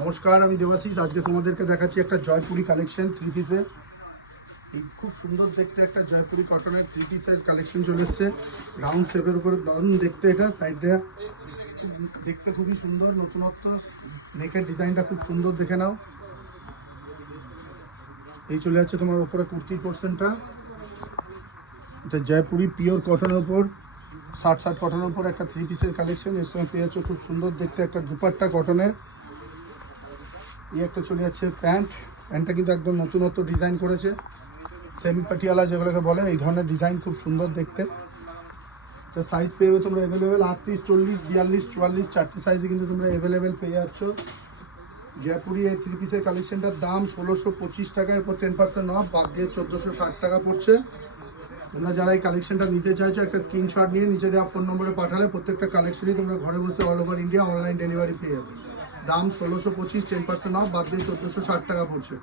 নমস্কার, আমি দেবাশিস। আজকে তোমাদেরকে দেখাচ্ছি একটা জয়পুরি কালেকশন থ্রি পিসের। এই খুব সুন্দর দেখতে একটা জয়পুরি কটনের থ্রি পিসের কালেকশন চলে এসছে। রাউন্ড শেপের উপরে দারুণ দেখতে, এটা সাইডে দেখতে খুবই সুন্দর, নতুনত্ব। নেকের ডিজাইনটা খুব সুন্দর, দেখে নাও। এই চলে যাচ্ছে তোমার উপরে কুর্তির পোর্শনটা। এটা জয়পুরি পিওর কটনের উপর, 60 কটনের উপর একটা থ্রি পিসের কালেকশন। এর সঙ্গে পেয়ে যাচ্ছে খুব সুন্দর দেখতে একটা দুপাট্টা কটনের। এই একটা চলে যাচ্ছে প্যান্টটা কিন্তু একদম নতুনত্ব ডিজাইন করেছে, সেমি পাটিয়ালা যেগুলোকে বলে, এই ধরনের ডিজাইন খুব সুন্দর দেখতে। তো সাইজ পেয়ে তোমরা অ্যাভেলেবেল 38, 40, 42, 44 চারটি সাইজে কিন্তু তোমরা অ্যাভেলেবেল পেয়ে যাচ্ছ। জয়পুরি এই থ্রি পিসের কালেকশনটার দাম 1625 টাকা, এরপর 10% অফ, বাদ দিয়ে 1460 টাকা পড়ছে। তোমরা যারা এই কালেকশনটা নিতে চাইছো একটা স্ক্রিনশট নিয়ে নিচে দেওয়া ফোন নম্বরে পাঠালে প্রত্যেকটা কালেকশনই তোমরা ঘরে বসে all over India online delivery পেয়ে যাবে। দাম 1625, 10% অফ, বাদ দিয়ে 1460 টাকা পড়ছে।